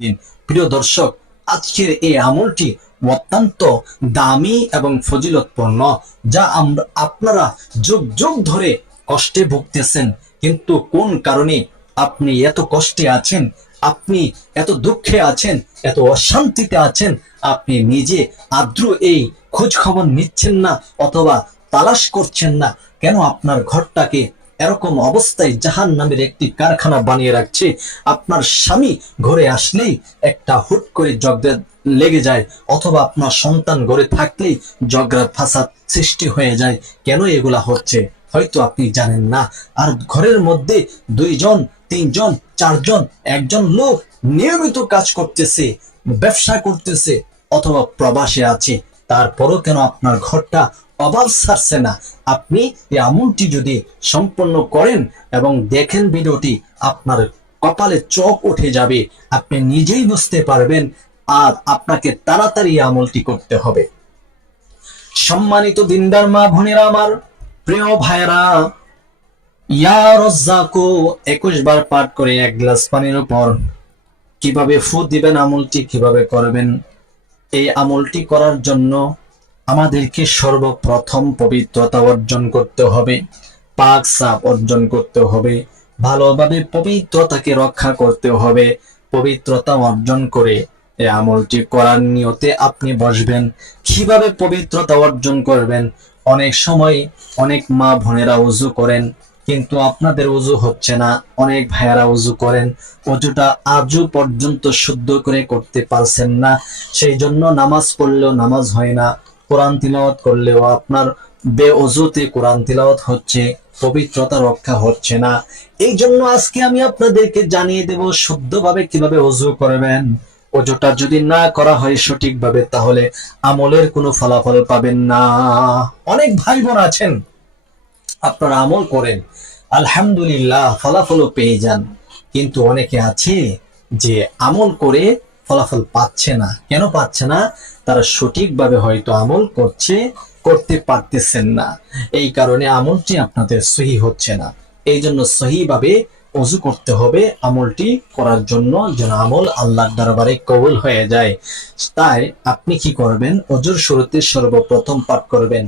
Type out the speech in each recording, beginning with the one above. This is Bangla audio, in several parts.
দিন। প্রিয় দর্শক, আজকের এই আমলটি অত্যন্ত দামি এবং ফজিলতপূর্ণ, যা আপনারা যুগ যুগ ধরে কষ্টে ভুগতেছেন, কিন্তু কোন কারণে আপনি এত কষ্টে আছেন, আপনি এত দুঃখে আছেন, এত অশান্তিতে আছেন, আপনি নিজে আদ্র এই খোঁজ খবর নিচ্ছেন না অথবা তালাশ করছেন না, কেন আপনার ঘরটাকে এরকম অবস্থায় জাহান নামের একটি কারখানা বানিয়ে রাখছে? আপনার স্বামী ঘরে আসলেই একটা হুট করে ঝগড়া লেগে যায়, অথবা আপনার সন্তান ঘরে থাকলেই ঝগড়া ফাসাদ সৃষ্টি হয়ে যায়। কেন এগুলা হচ্ছে হয়তো আপনি জানেন না। আর ঘরের মধ্যে 2 জন 3 জন 4 জন, একজন লোক নিয়মিত কাজ করতেছে, ব্যবসা করতেছে অথবা প্রবাসে আছে, তারপরও কেন আপনার ঘরটা অভাব ছাড়ছে না? আপনি এই আমলটি যদি সম্পন্ন করেন এবং দেখেন ভিডিওটি, আপনার কপালে চোখ উঠে যাবে, আপনি নিজেই বুঝতে পারবেন। আর আপনাকে তাড়াতাড়ি আমলটি করতে হবে। সম্মানিত দিনদার মা বোনেরা, আমার প্রিয় ভাইরা, ইয়া রাজ্জাকু 21 বার পাঠ করে 1 গ্লাস পানির উপর কিভাবে ফু দিবেন, আমলটি কিভাবে করবেন। এই আমলটি করার জন্য আমাদেরকে সর্বপ্রথম পবিত্রতা অর্জন করতে হবে, পাক সাফ অর্জন করতে হবে, ভালোভাবে পবিত্রতাকে রক্ষা করতে হবে। পবিত্রতা অর্জন করে এই আমলটি করার নিয়তে আপনি বসবেন। কিভাবে পবিত্রতা অর্জন করবেন? অনেক সময় অনেক মা বোনেরা ওযু করেন, কিন্তু আপনাদের ওযু হচ্ছে না। অনেক ভাইয়ারা ওযু করেন, ওযুটা আজও পর্যন্ত শুদ্ধ করে করতে পারছেন না। সেই জন্য নামাজ পড়লেও নামাজ হয় না, কোরআন তিলাওয়াত করলেও আপনার বেওযুতে কোরআন তিলাওয়াত হচ্ছে, পবিত্রতা রক্ষা হচ্ছে না। এই জন্য আজকে আমি আপনাদেরকে জানিয়ে দেব শুদ্ধভাবে কিভাবে ওযু করবেন। ওযুটা যদি না করা হয় সঠিকভাবে, তাহলে আমলের কোনো ফলাফল পাবেন না। অনেক ভাই বোন আছেন, আপনারা আমল করেন, আলহামদুলিল্লাহ ফলাফলও পেয়ে যান, কিন্তু অনেকে আছে যে আমল করে ফলাফল পাচ্ছে না। কেন পাচ্ছে না? তারা সঠিকভাবে হয়তো আমল করতে পারতেছেন না, এই কারণে আমলটি আপনাদের সহি হচ্ছে না। এই জন্য সহিভাবে ওযু করতে হবে আমলটি করার জন্য, যেন আমল আল্লাহর দরবারে কবুল হয়ে যায়। তাই আপনি কি করবেন? ওযুর শুরুতে সর্বপ্রথম পাঠ করবেন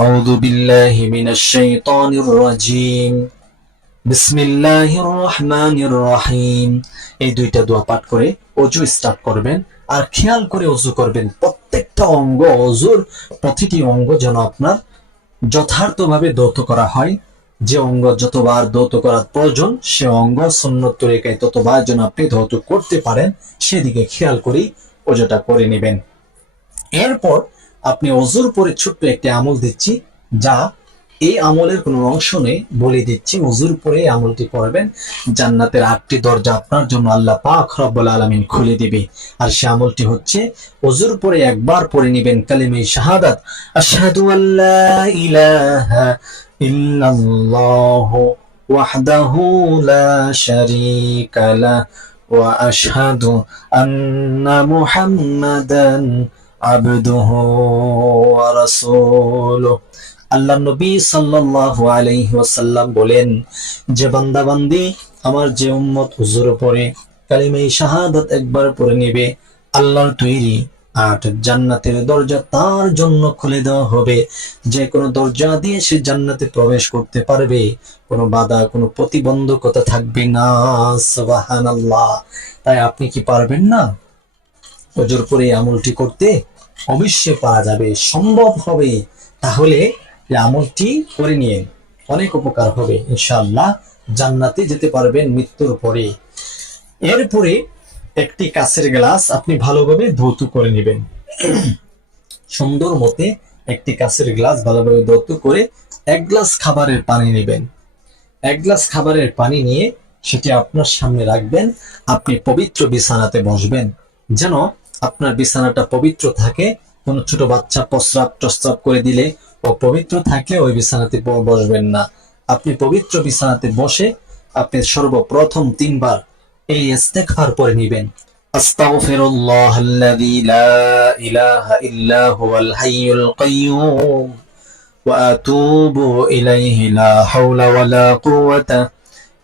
আউযু বিল্লাহি মিনাশ শাইতানির রাজিম, বিসমিল্লাহির রহমানির রহিম। এই 2টা দোয়া পাঠ করে ওযু স্টার্ট করবেন। আর খেয়াল করে ওযু করবেন, প্রত্যেকটা অঙ্গ, ওযুর প্রতিটি অঙ্গ যেন আপনার যথার্থভাবে ধৌত করা হয়। যে অঙ্গ যতবার ধৌত করার প্রয়োজন, সে অঙ্গ সুন্নত তরিকায় ততবার যেন আপনি ধৌত করতে পারেন, সেদিকে খেয়াল করেই ওযুটা করে নেবেন। এরপর আপনি ওযুর পরে ছোট্ট একটি আমল দিচ্ছি, যা এই আমলের কোনো অংশ নেই, বলে দিচ্ছি। ওযুর পরে আমলটি করবেন, জান্নাতের 8টি দরজা আপনার জন্য আল্লাহ পাক রব্বুল আলামিন খুলে দিবে। আর সে আমলটি হচ্ছে, ওযুর পরে একবার পড়ে নেবেন কালিমে শাহাদাত, আশহাদু আল্লা ইলাহা ইল্লাল্লাহু ওয়াহদাহু লা শারীকা লাহু ওয়া আশহাদু আন্না মুহাম্মাদান আবদুহু ওয়া রাসূলুহু। আল্লাহ নবী সাল্লাল্লাহু আলাইহি ওয়াসাল্লাম বলেন, যে বান্দা বান্দি আমার যে উম্মত হুজুর পড়ে কালিমা শাহাদাত একবার পড়ে নেবে, আল্লাহর তৈরি 8 জান্নাতের দরজা তার জন্য খুলে দেওয়া হবে। যে কোনো দরজা দিয়ে সে জান্নাতে প্রবেশ করতে পারবে, কোনো বাধা, কোনো প্রতিবন্ধকতা থাকবে না। সুবহানাল্লাহ। তাই আপনি কি পারবেন না ওযুর পরে আমলটি করতে? অবশ্যই পারা যাবে, সম্ভব হবে। তাহলে এই আমলটি করে নিয়ে অনেক উপকার হবে, ইনশাআল্লাহ জান্নাতে যেতে পারবেন মৃত্যুর পরে। এরপরে একটি কাঁচের গ্লাস আপনি ভালোভাবে ধৌত করে নেবেন। সুন্দর মতে একটি কাঁচের গ্লাস ভালোভাবে ধৌত করে 1 গ্লাস খাবারের পানি নেবেন। 1 গ্লাস খাবারের পানি নিয়ে সেটি আপনার সামনে রাখবেন। আপনি পবিত্র বিছানাতে বসবেন, যেন আপনার বিছানাটা পবিত্র থাকে। কোনো ছোট বাচ্চা প্রস্রাব করে দিলে ও পবিত্র থাকলে ওই বিছানাতে বসবেন না। আপনি পবিত্র বিছানাতে বসে আপনি সর্বপ্রথম 3 বার এই ইস্তেগফার পড়ে নেবেন। আস্তাগফিরুল্লাহাল্লাযী লা ইলাহা ইল্লা হুয়াল হাইয়ুল কাইয়্যুম ওয়া আতুবু ইলাইহি লা হাওলা ওয়ালা কুওয়াতা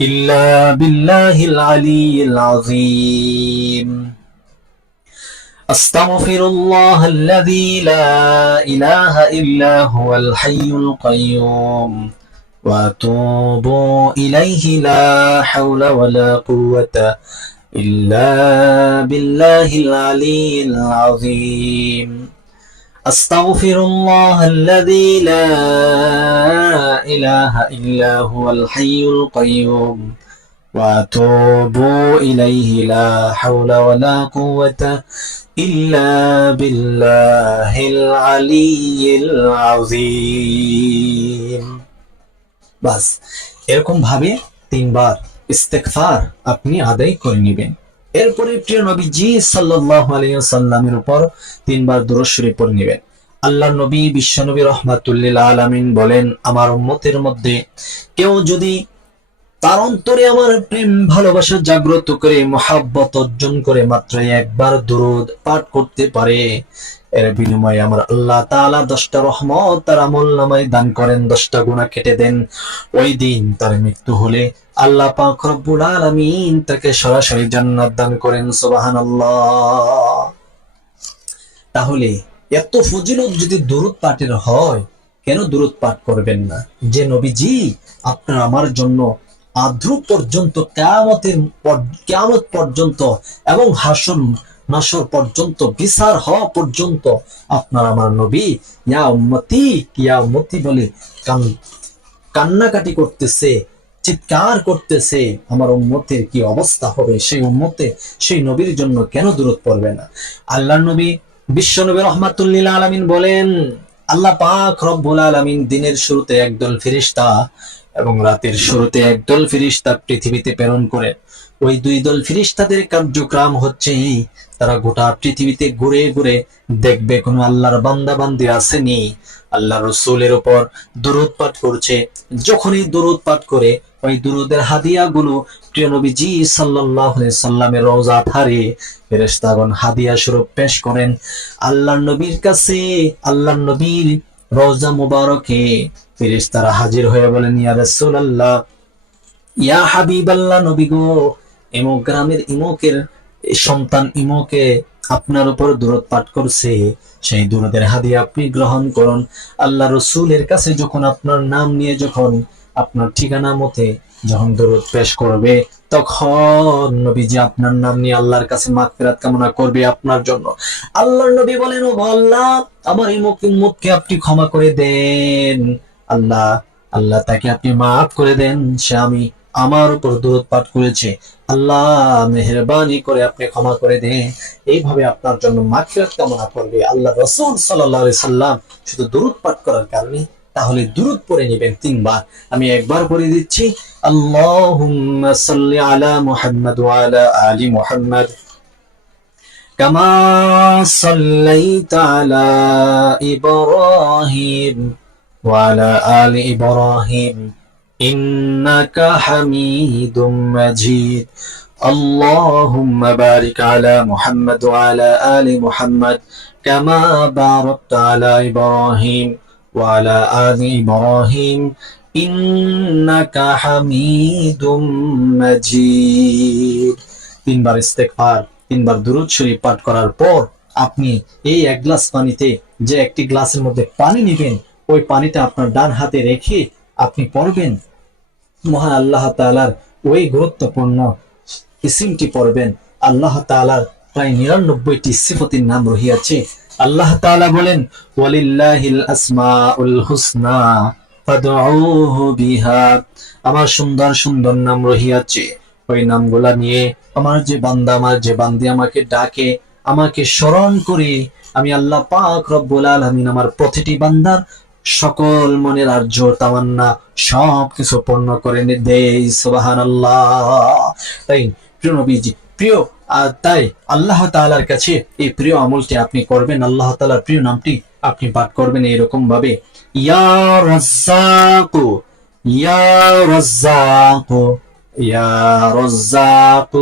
إلا بالله العلي العظيم. أستغفر الله الذي لا إله إلا هو الحي القيوم وأتوب إليه لا حول ولا قوة إلا بالله العلي العظيم. أستغفر الله الذي لا إله إلا هو الحي القيوم وأتوب إليه لا حول ولا قوة إلا بالله العلي العظيم. বাস এরকম ভাবে 3 বার ইস্তেগফার আপনি আদায় করে নেবেন। এরপরে প্রিয় নবীজি সাল্লাল্লাহু আলাইহি ওয়াসাল্লামের উপর 3 বার দুরূদ শরীফ পড়ে নেবেন। আল্লাহর নবী বিশ্বনবী রাহমাতুল লিল আলামিন বলেন, আমার উম্মতের মধ্যে কেউ যদি তার অন্তরে আমার প্রেম ভালোবাসা জাগ্রত করে মহাব্বত অর্জন করে মাত্র একবার দুরূদ পাঠ করতে পারে, এর বিনিময়ে আমার আল্লাহ তাআলা 10টা রহমত তার আমলনামায় দান করেন, 10টা গুনাহ কেটে দেন। ওই দিন তার মৃত্যু হলে আল্লাহ পাক রব্বুল আলামিন তাকে সরাসরি জান্নাত দান করেন। সুবহানাল্লাহ। তাহলে এত ফজিলত যদি দুরূদ পাঠের হয়, কেন দুরূদ পাঠ করবেন না? যে নবীজি আপনার আমার জন্য আদ্র পর্যন্ত কিয়ামত পর্যন্ত এবং হাসর নাসর পর্যন্ত বিচার হওয়া পর্যন্ত আপনার আমার নবী ইয়া উম্মতি বলে কান্নাকাটি করতেছে, চিৎকার করতেছে, আমার উম্মতের কি অবস্থা হবে? সেই উম্মতে সেই নবীর জন্য কেন দুরূদ পড়বে না? আল্লাহর নবী বিশ্বনবী রাহমাতুল লিল আলামিন বলেন, আল্লাহ পাক রব্বুল আলামিন দিনের শুরুতে একদল ফেরেশতা এবং রাতের শুরুতে একদল ফেরেশতা পৃথিবীতে প্রেরণ করেন। ওই 2 দল ফেরেশতাদের কার্যক্রম হচ্ছে তারা গোটা পৃথিবীতে ঘুরে ঘুরে দেখবে কোন আল্লাহর বান্দা বান্দি আসেনি, আল্লাহ রাসূলের উপর দুরূদ পাঠ করছে। যখনই দুরূদ পাঠ করে ওই দুরূদের হাদিয়াগুলো প্রিয় নবীজি সাল্লাল্লাহু আলাইহি সাল্লামের রওজা ধারে ফেরেশতাগণ হাদিয়া স্বরূপ পেশ করেন আল্লাহর নবীর কাছে। আল্লাহর নবীর রওজা মুবারকে ফেরেশতারা হাজির হয়ে বলেন, ইয়া রাসূলুল্লাহ, ইয়া হাবিবাল্লাহ, নবী গো, ইমক গ্রামের ইমকের সন্তান ইমকে আপনার উপর দুরূদ পাঠ করছে, সেই দুরূদের হাদিয়া আপনি গ্রহণ করুন। আল্লাহ রাসূলের কাছে যখন আপনার নাম নিয়ে যখন আপনার ঠিকানা মতে যখন দুরূদ পেশ করবে, তখন নবীজি আপনার নাম নিয়ে আল্লাহর কাছে মাগফিরাত কামনা করবে আপনার জন্য। আল্লাহর নবী বলেন, ও আল্লাহ, আমার ইমক উম্মতকে আপনি ক্ষমা করে দেন। আল্লাহ তাকে আপনি মাফ করে দেন, সে আমার উপর দুরূদ পাঠ করেছে, আল্লাহ মেহেরবানি করে আপনি ক্ষমা করে দেন। এইভাবে আপনার জন্য মাগফিরাত কামনা করবে আল্লাহ রাসূল সাল্লাল্লাহু আলাইহি সাল্লাম শুধু দুরূদ পাঠ করার কারণে। তাহলে দুরূদ পড়ে নেবেন 3 বার। আমি একবার পড়ে দিচ্ছি, আল্লাহুম্মা সাল্লি আলা মুহাম্মাদ ওয়া আলা আলি মুহাম্মাদ কামা সাল্লাইতা আলা ইব্রাহিম ওয়া আলা আলি ইব্রাহিম ইন্নাকা হামিদুম মাজিদ। اللهم بارك على محمد وعلى آل محمد كما باركت على إبراهيم وعلى آل إبراهيم إنك حميد مجيد। 3 বার ইস্তেগফার, 3 বার দুরূদ শরীফ পাঠ করার পর আপনি এই 1 গ্লাস পানিতে, যে একটি গ্লাসের মধ্যে পানি নেবেন, ওই পানিটা আপনার ডান হাতে রেখে আপনি পড়বেন মহান আল্লাহ তাআলার ওই গুরুত্বপূর্ণ ইসিমটি পড়বেন। আল্লাহ তাআলার প্রায় 99টি সিফাতের নাম রহিয়াছে। আল্লাহ তাআলা বলেন, ওয়ালিল্লাহিল আসমাউল হুসনা ফাদউহু বিহা, আমার সুন্দর সুন্দর নাম রহিয়াছে, ওই নামগুলা নিয়ে আমার যে বান্দা, আমার যে বান্দি আমাকে ডাকে, আমাকে স্মরণ করে আমি আল্লাহ পাক রব্বুল আলামিন আমার প্রতিটি বান্দার সকল মনের আর্য তামান্না সব কিছু পূর্ণ করে দেই। সুবহানাল্লাহ। তাই প্রিয় নবীজি তাই আল্লাহ তাআলার কাছে এই প্রিয় আমলটি আপনি করবেন, আল্লাহ তাআলার প্রিয় নামটি আপনি পাঠ করবেন এরকম ভাবে, ইয়া রাজ্জাক, ইয়া রাজ্জাক, ইয়া রাজ্জাক,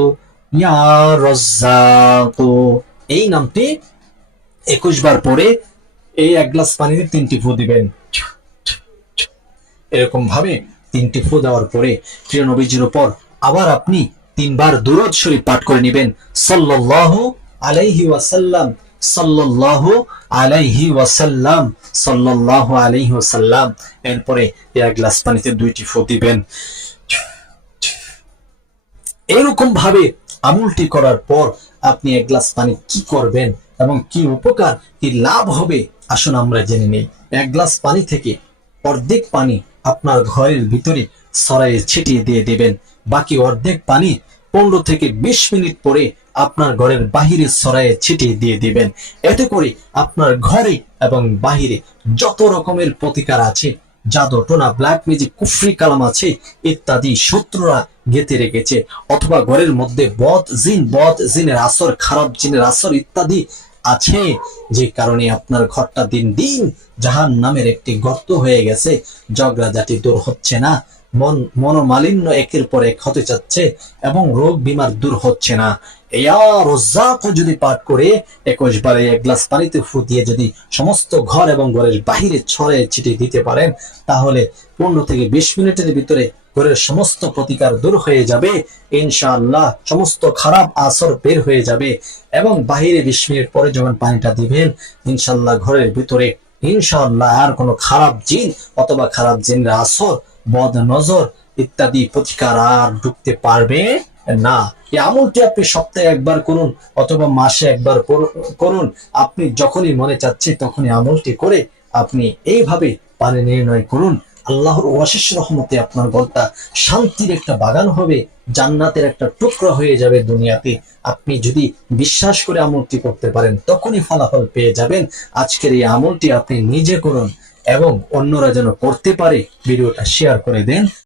ইয়া রাজ্জাক। এই নামটি 21 বার পরে এই 1 গ্লাস পানিতে 3টি ফু দিবেন। এরকম ভাবে 3টি ফু দেওয়ার পরে প্রিয় নবীজির উপর আবার আপনি 3বার দুরূদ শরীফ পাঠ করে নেবেন, সাল্লাল্লাহু আলাইহি ওয়াসাল্লাম, সাল্লাল্লাহু আলাইহি ওয়াসাল্লাম, সাল্লাল্লাহু আলাইহি ওয়াসাল্লাম। এরপরে এক গ্লাস পানিতে 2টি ফু দিবেন। এরকম ভাবে আমলটি করার পর আপনি এক গ্লাস পানি কি করবেন এবং কি উপকার, কি লাভ হবে, আসুন আমরা জেনে নেই। এক গ্লাস পানি থেকে অর্ধেক পানি আপনার ঘরের ভিতরে ছড়াইয়ে ছিটিয়ে দিয়ে দেবেন, বাকি অর্ধেক পানি 15 থেকে 20 মিনিট পরে আপনার ঘরের বাহিরে ছড়াইয়ে ছিটিয়ে দিয়ে দিবেন। এতে করে আপনার ঘরে এবং বাহিরে যত রকমের প্রতিকার আছে, জাদু টোনা, ব্ল্যাক ম্যাজিক, কুফরি কালাম আছে ইত্যাদি শত্রুরা গেঁথে রেখেছে, অথবা ঘরের মধ্যে বদ জিনের আসর, খারাপ জিনের আসর ইত্যাদি আছে, যে কারণে আপনার ঘরটা দিন দিন জাহান্নামের একটি গর্ত হয়ে গেছে, ঝগড়াঝাটি দূর হচ্ছে না, মনোমালিন্য একের পর এক হতে যাচ্ছে এবং রোগ বিমার দূর হচ্ছে না। ইয়া রাজ্জাক যদি পাঠ করে 21 বারে এক গ্লাস পানিতে ফু দিয়ে যদি সমস্ত ঘর এবং ঘরের বাহিরে ছড়িয়ে ছিটিয়ে দিতে পারেন, তাহলে 15 থেকে 20 মিনিটের ভিতরে ঘরের সমস্ত প্রতিকার দূর হয়ে যাবে ইনশাআল্লাহ, সমস্ত খারাপ আসর বের হয়ে যাবে। এবং বাহিরে 20 মিনিট পরে যখন পানিটা দিবেন, ইনশাআল্লাহ ঘরের ভিতরে ইনশাআল্লাহ আর কোনো খারাপ জিন অথবা খারাপ জিনের আসর, বদ নজর ইত্যাদি প্রতিকার আর ঢুকতে পারবে না। এই আমলটি আপনি সপ্তাহে একবার করুন অথবা মাসে একবার করুন। আপনি যখনই মনে চাচ্ছে তখনই আমলটি করে আপনি এইভাবে পানি নির্ণয় করুন। আল্লাহর অশেষ রহমতে আপনার ঘরটা শান্তির একটা বাগান হবে, জান্নাতের একটা টুকরা হয়ে যাবে দুনিয়াতে। আপনি যদি বিশ্বাস করে আমলটি করতে পারেন তখনই ফলাফল পেয়ে যাবেন। আজকের এই আমলটি আপনি নিজে করুন এবং অন্যরা যেন করতে পারে, ভিডিওটা শেয়ার করে দেন।